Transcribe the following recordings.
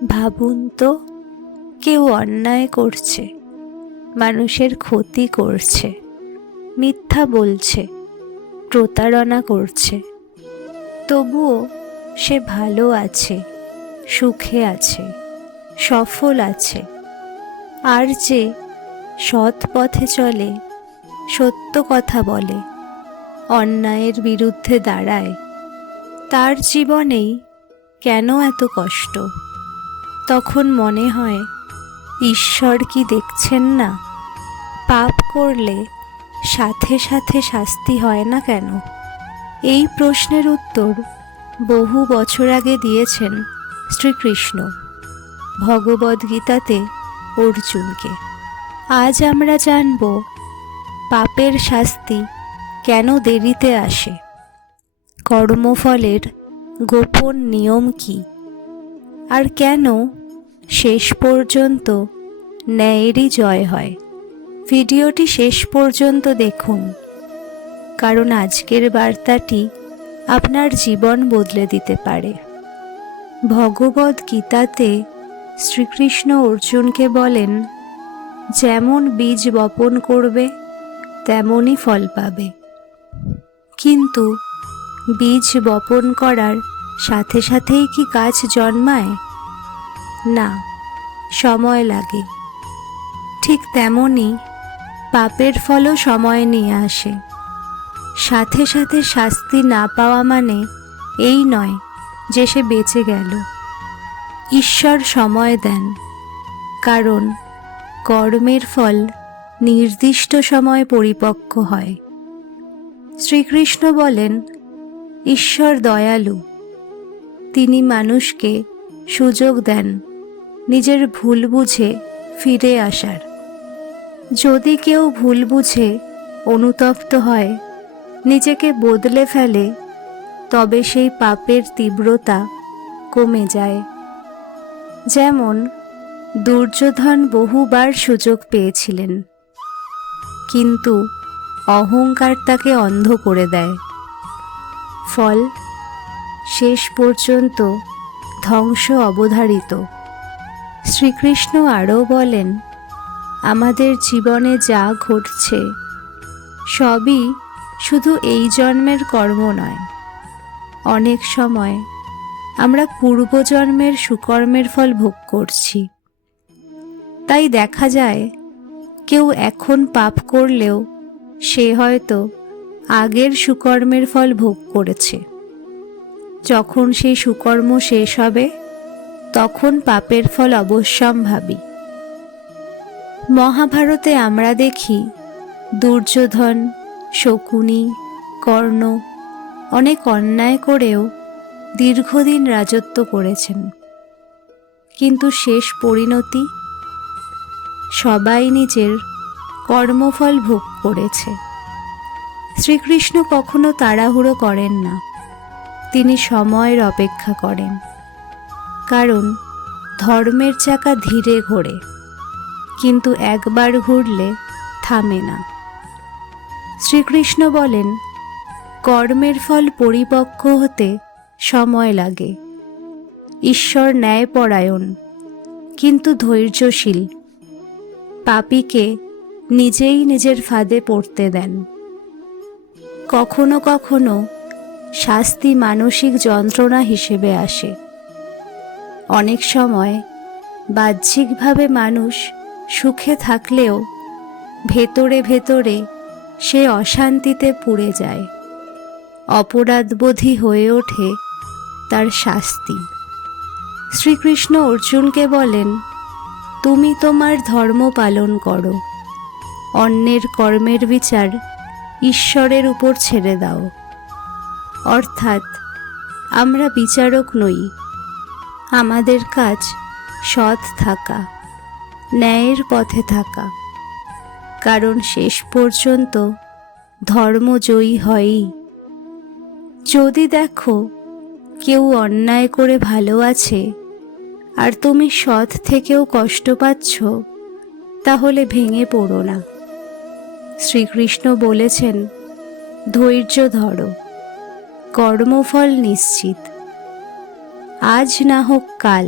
ভাবুন তো, কেউ অন্যায় করছে, মানুষের ক্ষতি করছে, মিথ্যা বলছে, প্রতারণা করছে, তবুও সে ভালো আছে, সুখে আছে, সফল আছে। আর যে সৎ পথে চলে, সত্য কথা বলে, অন্যায়ের বিরুদ্ধে দাঁড়ায়, তার জীবনেই কেন এত কষ্ট? তখন মনে হয়, ঈশ্বর কি দেখছেন না? পাপ করলে সাথে সাথে শাস্তি হয় না কেন? এই প্রশ্নের উত্তর বহু বছর আগে দিয়েছেন শ্রীকৃষ্ণ ভগবদ্গীতাতে অর্জুনকে। আজ আমরা জানব পাপের শাস্তি কেন দেরিতে আসে, কর্মফলের গোপন নিয়ম কি, আর কেন শেষ পর্যন্ত ন্যায়েরই জয় হয়। ভিডিওটি শেষ পর্যন্ত দেখুন, কারণ আজকের বার্তাটি আপনার জীবন বদলে দিতে পারে। ভগবদ্গীতাতে শ্রীকৃষ্ণ অর্জুনকে বলেন, যেমন বীজ বপন করবে তেমনই ফল পাবে। কিন্তু বীজ বপন করার সাথে সাথেই কি গাছ জন্মায়? না, সময় লাগে। ঠিক তেমনই পাপের ফলও সময় নিয়ে আসে। সাথে সাথে শাস্তি না পাওয়া মানে এই নয় যে সে বেঁচে গেল। ঈশ্বর সময় দেন, কারণ কর্মের ফল নির্দিষ্ট সময় পরিপক্ক হয়। শ্রীকৃষ্ণ বলেন, ঈশ্বর দয়ালু, তিনি মানুষকে সুযোগ দেন নিজের ভুল বুঝে ফিরে আসার। যদি কেউ ভুল বুঝে অনুতপ্ত হয়, নিজেকে বদলে ফেলে, তবে সেই পাপের তীব্রতা কমে যায়। যেমন দুর্যোধন বহুবার সুযোগ পেয়েছিলেন, কিন্তু অহংকার তাকে অন্ধ করে দেয়। ফল শেষ পর্যন্ত ধ্বংস অবধারিত। শ্রীকৃষ্ণ আরও বলেন, আমাদের জীবনে যা ঘটছে সবই শুধু এই জন্মের কর্ম নয়। অনেক সময় আমরা পূর্বজন্মের সুকর্মের ফল ভোগ করছি। তাই দেখা যায়, কেউ এখন পাপ করলেও সে হয়তো আগের সুকর্মের ফল ভোগ করেছে। যখন সেই সুকর্ম শেষ হবে, তখন পাপের ফল অবশ্যম্ভাবী। মহাভারতে আমরা দেখি, দুর্যোধন, শকুনি, কর্ণ অনেক অন্যায় করেও দীর্ঘদিন রাজত্ব করেছেন। কিন্তু শেষ পরিণতি, সবাই নিজের কর্মফল ভোগ করেছে। শ্রীকৃষ্ণ কখনো তাড়াহুড়ো করেন না, তিনি সময়ের অপেক্ষা করেন। কারণ ধর্মের চাকা ধীরে ঘোরে, কিন্তু একবার ঘুরলে থামে না। শ্রীকৃষ্ণ বলেন, কর্মের ফল পরিপক্ক হতে সময় লাগে। ঈশ্বর ন্যায়পরায়ণ, কিন্তু ধৈর্যশীল। পাপীকে নিজেই নিজের ফাঁদে পড়তে দেন। কখনো কখনো শাস্তি মানসিক যন্ত্রণা হিসেবে আসে। অনেক সময় বাহ্যিকভাবে মানুষ সুখে থাকলেও ভেতরে ভেতরে সে অশান্তিতে পুড়ে যায়। অপরাধবোধই হয়ে ওঠে তার শাস্তি। শ্রীকৃষ্ণ অর্জুনকে বলেন, তুমি তোমার ধর্ম পালন করো, অন্যের কর্মের বিচার ঈশ্বরের উপর ছেড়ে দাও। অর্থাৎ আমরা বিচারক নই, আমাদের কাজ সৎ থাকা, ন্যায়ের পথে থাকা। কারণ শেষ পর্যন্ত ধর্ম জয়ী হয়ই। যদি দেখো কেউ অন্যায় করে ভালো আছে, আর তুমি সৎ থেকেও কষ্ট পাচ্ছ, তাহলে ভেঙে পড়ো না। শ্রীকৃষ্ণ বলেছেন, ধৈর্য ধরো, কর্মফল নিশ্চিত। আজ না হোক কাল,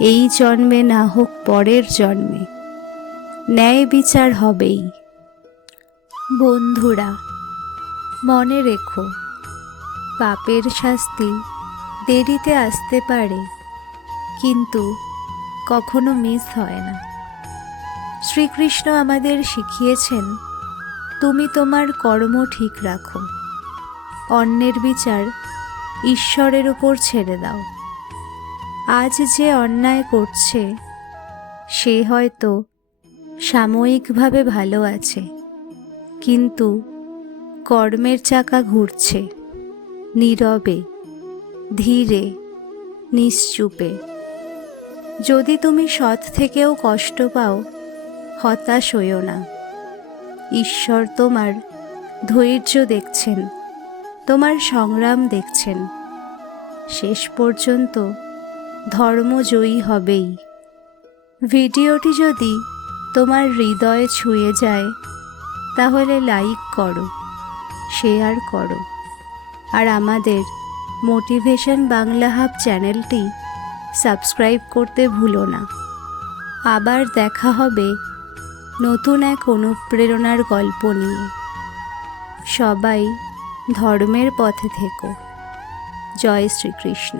এই জন্মে না হোক পরের জন্মে ন্যায় বিচার হবেই। বন্ধুরা, মনে রেখো, পাপের শাস্তি দেরিতে আসতে পারে, কিন্তু কখনো মিস হয় না। শ্রীকৃষ্ণ আমাদের শিখিয়েছেন, তুমি তোমার কর্ম ঠিক রাখো, অন্যের বিচার ঈশ্বরের উপর ছেড়ে দাও। আজ যে অন্যায় করছে সে হয়তো সাময়িকভাবে ভালো আছে, কিন্তু কর্মের চাকা ঘুরছে নীরবে, ধীরে, নিশ্চুপে। যদি তুমি সৎ থেকেও কষ্ট পাও, হতাশ হইও না। ঈশ্বর তোমার ধৈর্য দেখছেন, তোমার সংগ্রাম দেখছেন। শেষ পর্যন্ত ধর্ম জয়ী হবেই। ভিডিওটি যদি তোমার হৃদয় ছুঁয়ে যায় তাহলে লাইক করো, শেয়ার করো, আর আমাদের মোটিভেশন বাংলা হাব চ্যানেলটি সাবস্ক্রাইব করতে ভুলো না। আবার দেখা হবে নতুন এক অনুপ্রেরণার গল্প নিয়ে। সবাই ধর্মের পথে থেকো। জয় শ্রীকৃষ্ণ।